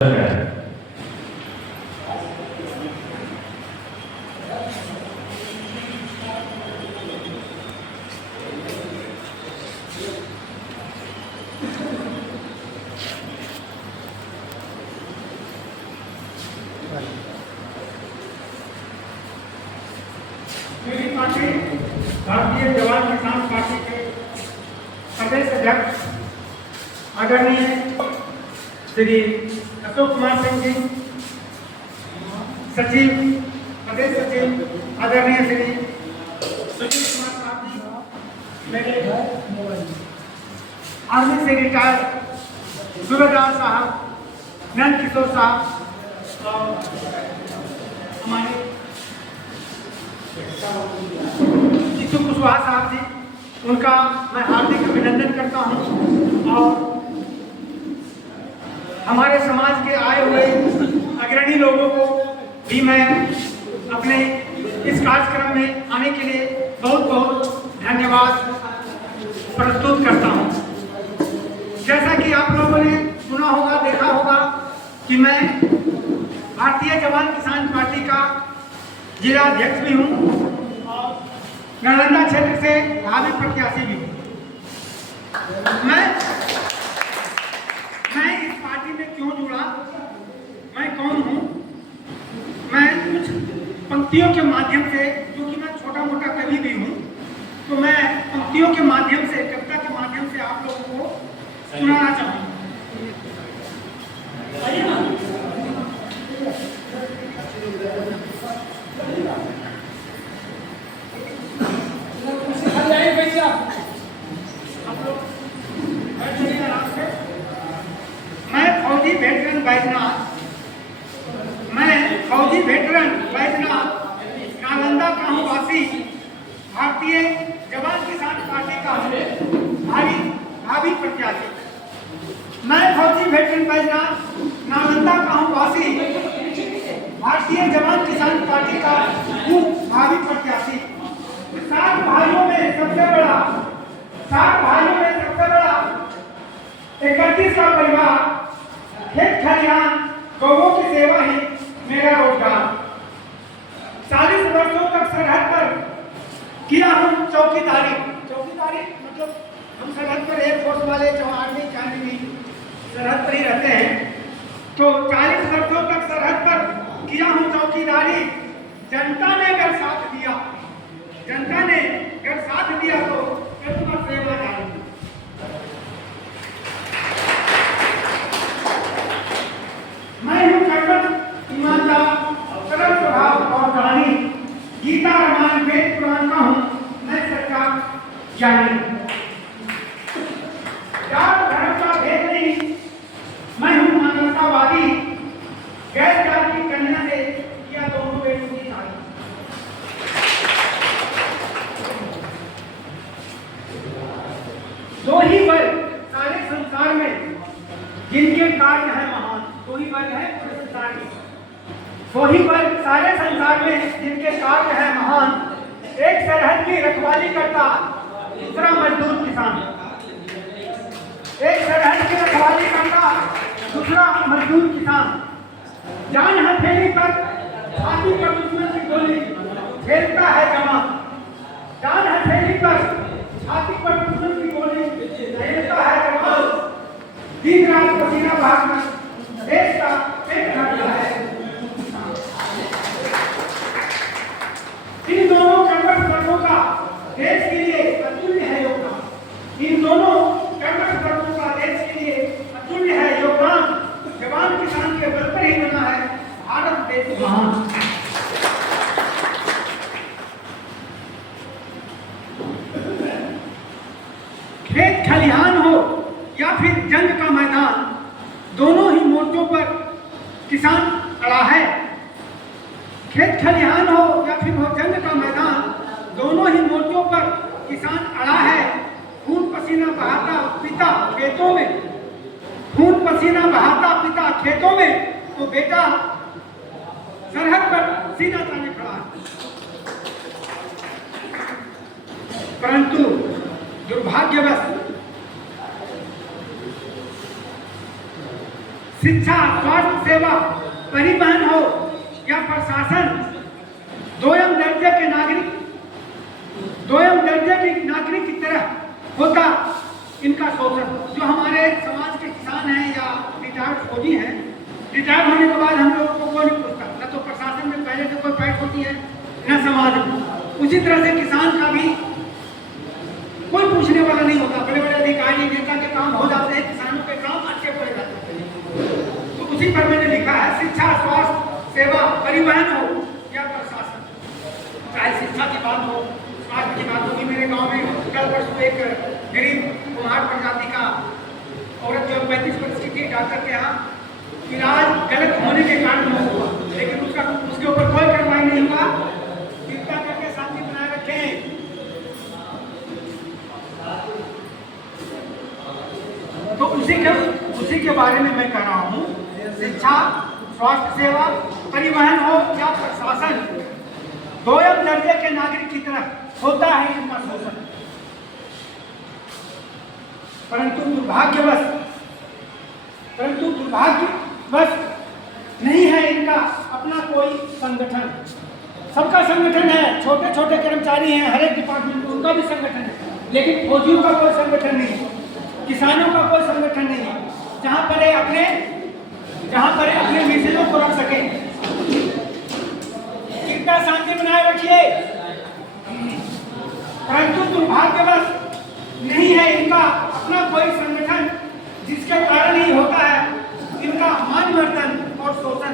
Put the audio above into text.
Party भारतीय जवान किसान पार्टी के प्रदेश अध्यक्ष आदरणीय श्री अशोक कुमार सिंह जी, सचिव प्रदेश सचिव आदरणीय श्री सुशील कुमार साहब जी, मेरे आर्मी से रिटायर्ड सूर्यदास साहब, नंद किशोर साहब और हमारे जीतू कुशवाहा साहब जी, उनका मैं हार्दिक अभिनंदन करता हूं। और हमारे समाज के आए हुए अग्रणी लोगों को भी मैं अपने इस कार्यक्रम में आने के लिए बहुत बहुत धन्यवाद प्रस्तुत करता हूं। जैसा कि आप लोगों ने सुना होगा, देखा होगा कि मैं भारतीय जवान किसान पार्टी का जिला अध्यक्ष भी हूं और नालंदा क्षेत्र से भावी प्रत्याशी भी हूं। मैं इस पार्टी में क्यों जुड़ा, मैं कौन हूं, मैं कुछ पंक्तियों के माध्यम से, क्योंकि मैं छोटा मोटा कवि भी हूं, तो मैं पंक्तियों के माध्यम से, कविता के माध्यम से आप लोगों को सुनाना चाहूंगा। मैं फौजी वेटरन बैजनाथ नालंदा का हूँ वासी, भारतीय जवान किसान पार्टी का भावी प्रत्याशी। मैं फौजी वेटरन बैजनाथ नालंदा का हूँ वासी, भारतीय जवान किसान पार्टी का हूँ भावी प्रत्याशी। 7 भाइयों में सबसे बड़ा 31 का परिवार, खेत खलिहान गौओं की सेवा ही मेरा रोजगार। 40 वर्षों तक सरहद पर किया हूँ चौकीदारी मतलब हम सरहद पर एयरफोर्स वाले जो आर्मी भी सरहद पर ही रहते हैं, तो 40 वर्षों तक सरहद पर किया हूँ चौकीदारी। जनता ने अगर साथ दिया तो करूँगा सेवादारी। मैं हूँ कर्मठ, ईमानदार, सरल स्वभाव और दानी, गीता रामायण वेद पुराण का हूँ मैं सच्चा ज्ञानी। जात धर्म का भेद नहीं, मैं हूँ मानवतावादी, गैर जात की कन्या से किया दोनों बेटों की शादी। दो ही वर्ग सारे संसार में जिनके कार्य है महान, दो ही वर्ग है पूरे संसार में, दो ही वर्ग सारे संसार में जिनके कार्य है महान। एक सरहद की रखवाली करता, दूसरा मजदूर किसान। एक सरहद की रखवाली करता, दूसरा मजदूर किसान। जान हथेली पर छाती पर दुश्मन की गोली झेलता है जवान। जान हथेली पर छाती पर दुश्मन की गोली झेलता है जवान। दिन रात पसीना बहाकर देश का पेट भरता है। इन दोनों कर्मठ वर्गों का देश के लिए अतुल्य है योगदान। इन दोनों कर्मठ वर्गों का देश के लिए अतुल्य है योगदान। जवान किसान के बल पर ही बना है भारत देश महान। खेत खलिहान हो या फिर जंग का मैदान, दोनों ही मोर्चों पर किसान अड़ा है। खेत खलिहान हो या फिर हो जंग का मैदान, दोनों ही मोर्चों पर किसान अड़ा है। खून पसीना बहाता पिता खेतों में, खून पसीना बहाता पिता खेतों में, तो बेटा सरहद पर सीना ताने खड़ा है। परंतु दुर्भाग्यवश शिक्षा, स्वास्थ्य सेवा, परिवहन हो या प्रशासन, दोयम दर्जे के नागरिक की तरह होता इनका शोषण। जो हमारे समाज के किसान हैं या रिटायर्ड फौजी हैं, रिटायर होने के बाद हम लोगों को कोई नहीं पूछता, न तो प्रशासन में पहले से कोई फाइट होती है न समाज में। उसी तरह से किसान का भी कोई पूछने वाला नहीं होता। बड़े बड़े अधिकारी नेता के काम हो जाते हैं, किसानों के काम अच्छे हो जाते हैं। तो उसी पर मैंने लिखा है शिक्षा, स्वास्थ्य सेवा, परिवहन हो या प्रशासन। चाहे शिक्षा की बात हो, स्वास्थ्य की बात होगी। मेरे गांव में कल परसों एक गरीब कुम्हार प्रजाति का औरत जो 35 वर्ष की थी, डॉक्टर के यहाँ इलाज गलत होने के कारण मौत हुआ, लेकिन उसके ऊपर कोई कार्रवाई नहीं हुआ। कृपया करके शांति बनाए रखें। तो उसी के बारे में मैं कह रहा हूँ। शिक्षा, स्वास्थ्य सेवा, परिवहन हो या प्रशासन, दोयम दर्जे के नागरिक की तरह होता है इनका शोषण। परंतु दुर्भाग्यवश नहीं है इनका अपना कोई संगठन। सबका संगठन है, छोटे छोटे कर्मचारी हैं हर एक डिपार्टमेंट में, उनका भी संगठन है, लेकिन फौजियों का कोई संगठन नहीं है, किसानों का कोई संगठन नहीं है, जहां पर अपने मिशनों को रख सके। कृपया शांति बनाए रखिए। परंतु दुर्भाग्यवश नहीं है इनका अपना कोई संगठन, जिसके कारण ही होता है इनका मान मर्दन और शोषण।